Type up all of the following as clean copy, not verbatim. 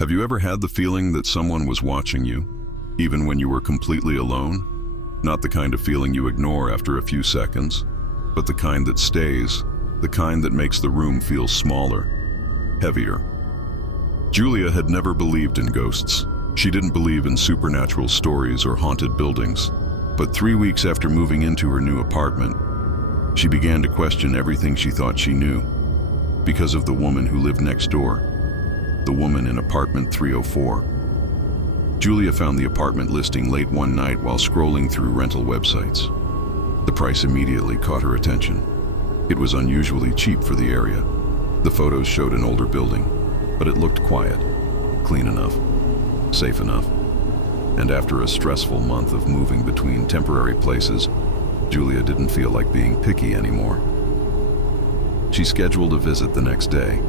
Have you ever had the feeling that someone was watching you, even when you were completely alone? Not the kind of feeling you ignore after a few seconds, but the kind that stays, the kind that makes the room feel smaller, heavier. Julia had never believed in ghosts. She didn't believe in supernatural stories or haunted buildings. But 3 weeks after moving into her new apartment, she began to question everything she thought she knew because of the woman who lived next door. The woman in apartment 304. Julia found the apartment listing late one night while scrolling through rental websites. The price immediately caught her attention. It was unusually cheap for the area. The photos showed an older building, but it looked quiet, clean enough, safe enough. And after a stressful month of moving between temporary places, Julia didn't feel like being picky anymore. She scheduled a visit the next day.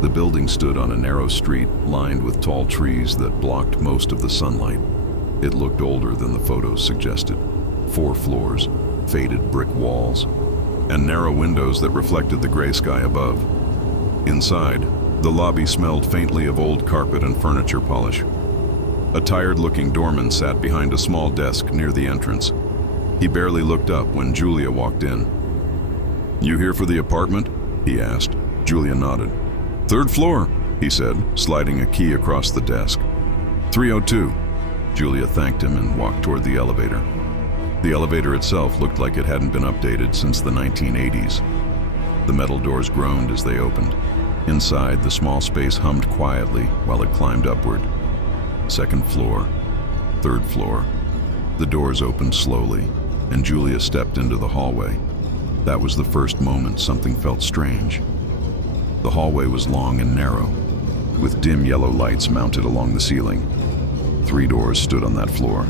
The building stood on a narrow street lined with tall trees that blocked most of the sunlight. It looked older than the photos suggested. 4 floors, faded brick walls, and narrow windows that reflected the gray sky above. Inside, the lobby smelled faintly of old carpet and furniture polish. A tired-looking doorman sat behind a small desk near the entrance. He barely looked up when Julia walked in. "You here for the apartment?" he asked. Julia nodded. "3rd floor," he said, sliding a key across the desk. 302. Julia thanked him and walked toward the elevator. The elevator itself looked like it hadn't been updated since the 1980s. The metal doors groaned as they opened. Inside, the small space hummed quietly while it climbed upward. 2nd floor, 3rd floor. The doors opened slowly, and Julia stepped into the hallway. That was the first moment something felt strange. The hallway was long and narrow, with dim yellow lights mounted along the ceiling. 3 doors stood on that floor.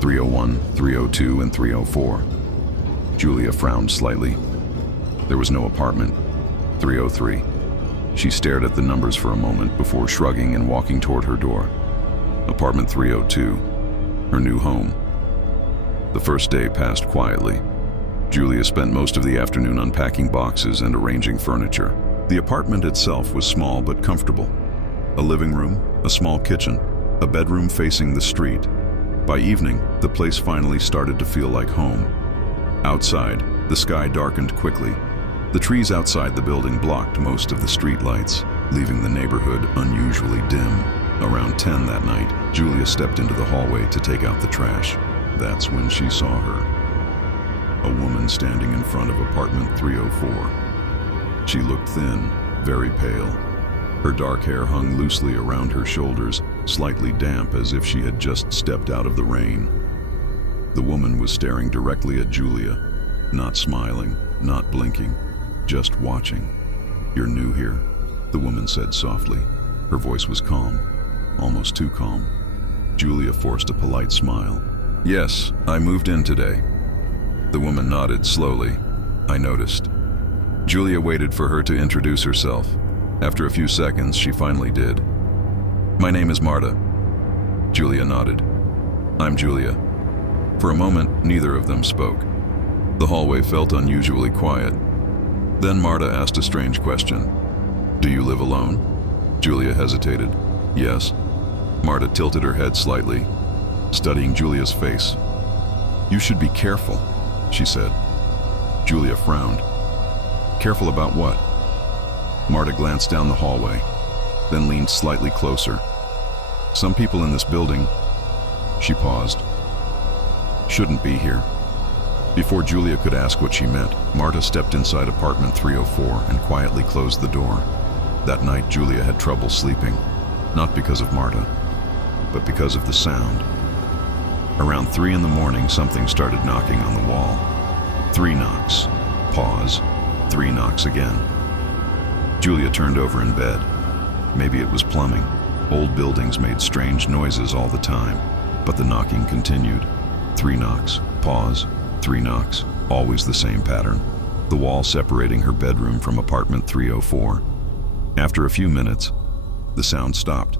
301, 302, and 304. Julia frowned slightly. There was no apartment. 303. She stared at the numbers for a moment before shrugging and walking toward her door. Apartment 302, her new home. The first day passed quietly. Julia spent most of the afternoon unpacking boxes and arranging furniture. The apartment itself was small but comfortable. A living room, a small kitchen, a bedroom facing the street. By evening, the place finally started to feel like home. Outside, the sky darkened quickly. The trees outside the building blocked most of the street lights, leaving the neighborhood unusually dim. Around 10 that night, Julia stepped into the hallway to take out the trash. That's when she saw her. A woman standing in front of apartment 304. She looked thin, very pale. Her dark hair hung loosely around her shoulders, slightly damp as if she had just stepped out of the rain. The woman was staring directly at Julia, not smiling, not blinking, just watching. "You're new here," the woman said softly. Her voice was calm, almost too calm. Julia forced a polite smile. "Yes, I moved in today." The woman nodded slowly. "I noticed." Julia waited for her to introduce herself. After a few seconds, she finally did. "My name is Marta." Julia nodded. "I'm Julia." For a moment, neither of them spoke. The hallway felt unusually quiet. Then Marta asked a strange question. "Do you live alone?" Julia hesitated. "Yes." Marta tilted her head slightly, studying Julia's face. "You should be careful," she said. Julia frowned. "Careful about what?" Marta glanced down the hallway, then leaned slightly closer. "Some people in this building," she paused, "shouldn't be here." Before Julia could ask what she meant, Marta stepped inside apartment 304 and quietly closed the door. That night, Julia had trouble sleeping, not because of Marta, but because of the sound. Around 3 in the morning, something started knocking on the wall. 3 knocks. Pause. 3 knocks again. Julia turned over in bed. Maybe it was plumbing. Old buildings made strange noises all the time, but the knocking continued. 3 knocks. Pause. 3 knocks. Always the same pattern. The wall separating her bedroom from apartment 304. After a few minutes, the sound stopped,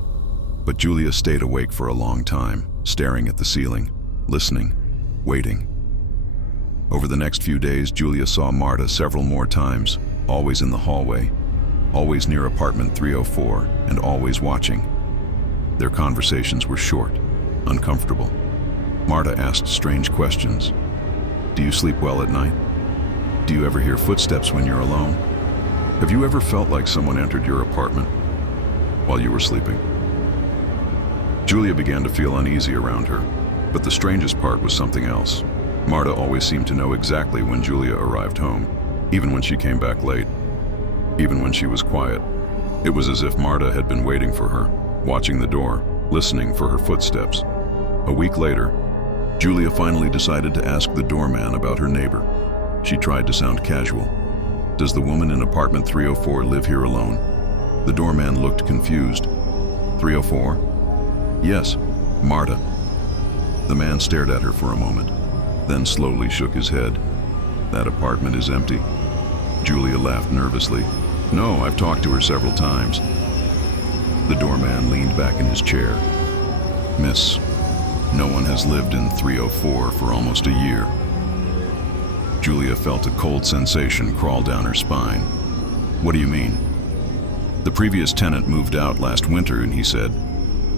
but Julia stayed awake for a long time, staring at the ceiling, listening, waiting. Over the next few days, Julia saw Marta several more times, always in the hallway. always near apartment 304 and always watching. Their conversations were short, uncomfortable. Marta asked strange questions. Do you sleep well at night? Do you ever hear footsteps when you're alone? Have you ever felt like someone entered your apartment while you were sleeping? Julia began to feel uneasy around her, but the strangest part was something else. Marta always seemed to know exactly when Julia arrived home, even when she came back late, even when she was quiet. It was as if Marta had been waiting for her, watching the door, listening for her footsteps. A week later, Julia finally decided to ask the doorman about her neighbor. She tried to sound casual. Does the woman in apartment 304 live here alone? The doorman looked confused. 304? Yes, Marta. The man stared at her for a moment, then slowly shook his head. That apartment is empty. Julia laughed nervously. No, I've talked to her several times. The doorman leaned back in his chair. Miss, no one has lived in 304 for almost a year. Julia felt a cold sensation crawl down her spine. What do you mean? The previous tenant moved out last winter, and he said,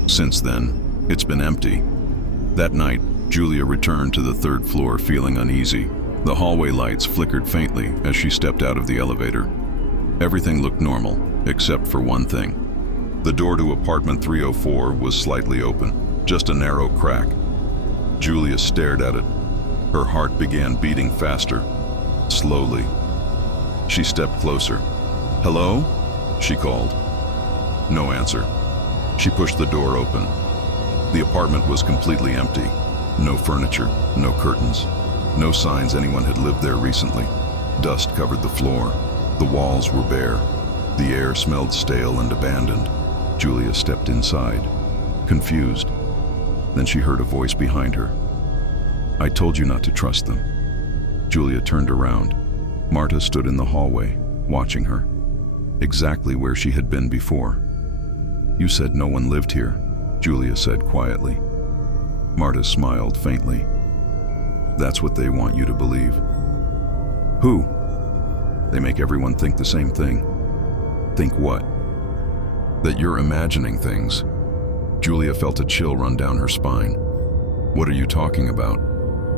since then, it's been empty. That night, Julia returned to the third floor feeling uneasy. The hallway lights flickered faintly as she stepped out of the elevator. Everything looked normal, except for one thing. The door to apartment 304 was slightly open, just a narrow crack. Julia stared at it. Her heart began beating faster, slowly. She stepped closer. Hello? She called. No answer. She pushed the door open. The apartment was completely empty. No furniture, no curtains, no signs anyone had lived there recently. Dust covered the floor. The walls were bare. The air smelled stale and abandoned. Julia stepped inside, confused. Then she heard a voice behind her. I told you not to trust them. Julia turned around. Marta stood in the hallway, watching her, exactly where she had been before. You said no one lived here, Julia said quietly. Marta smiled faintly. That's what they want you to believe. Who? They make everyone think the same thing. Think what? That you're imagining things. Julia felt a chill run down her spine. What are you talking about?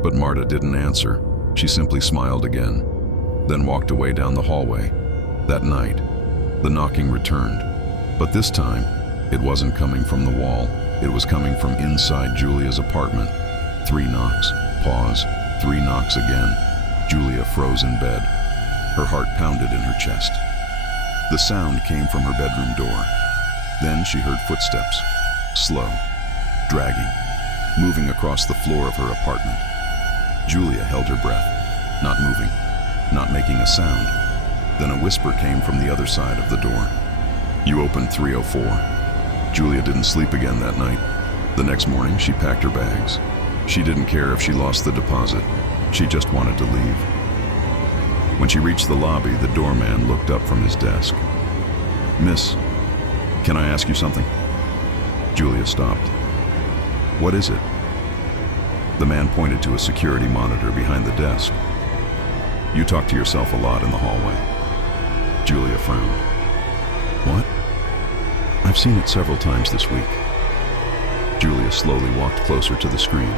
But Marta didn't answer. She simply smiled again, then walked away down the hallway. That night, the knocking returned, but this time, it wasn't coming from the wall. It was coming from inside Julia's apartment. 3 knocks, pause, 3 knocks again. Julia froze in bed. Her heart pounded in her chest. The sound came from her bedroom door. Then she heard footsteps, slow, dragging, moving across the floor of her apartment. Julia held her breath, not moving, not making a sound. Then a whisper came from the other side of the door. You opened 304. Julia didn't sleep again that night. The next morning, she packed her bags. She didn't care if she lost the deposit. She just wanted to leave. When she reached the lobby, the doorman looked up from his desk. Miss, can I ask you something? Julia stopped. What is it? The man pointed to a security monitor behind the desk. You talk to yourself a lot in the hallway. Julia frowned. What? I've seen it several times this week. Julia slowly walked closer to the screen.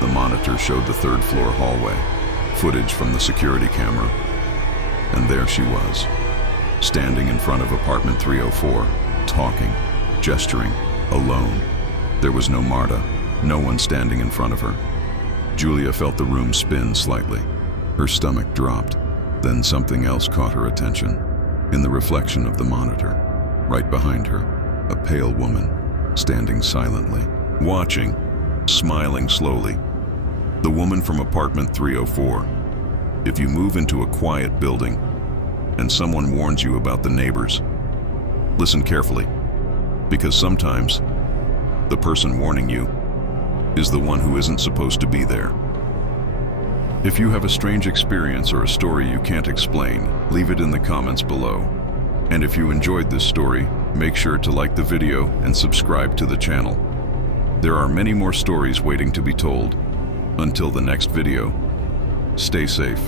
The monitor showed the third floor hallway, footage from the security camera. And there she was, standing in front of apartment 304, talking, gesturing, alone. There was no Marta, no one standing in front of her. Julia felt the room spin slightly. Her stomach dropped. Then something else caught her attention. In the reflection of the monitor, right behind her, a pale woman, standing silently, watching, smiling slowly. The woman from apartment 304. If you move into a quiet building and someone warns you about the neighbors, listen carefully, because sometimes the person warning you is the one who isn't supposed to be there. If you have a strange experience or a story you can't explain, leave it in the comments below. And if you enjoyed this story, make sure to like the video and subscribe to the channel. There are many more stories waiting to be told. Until the next video, stay safe.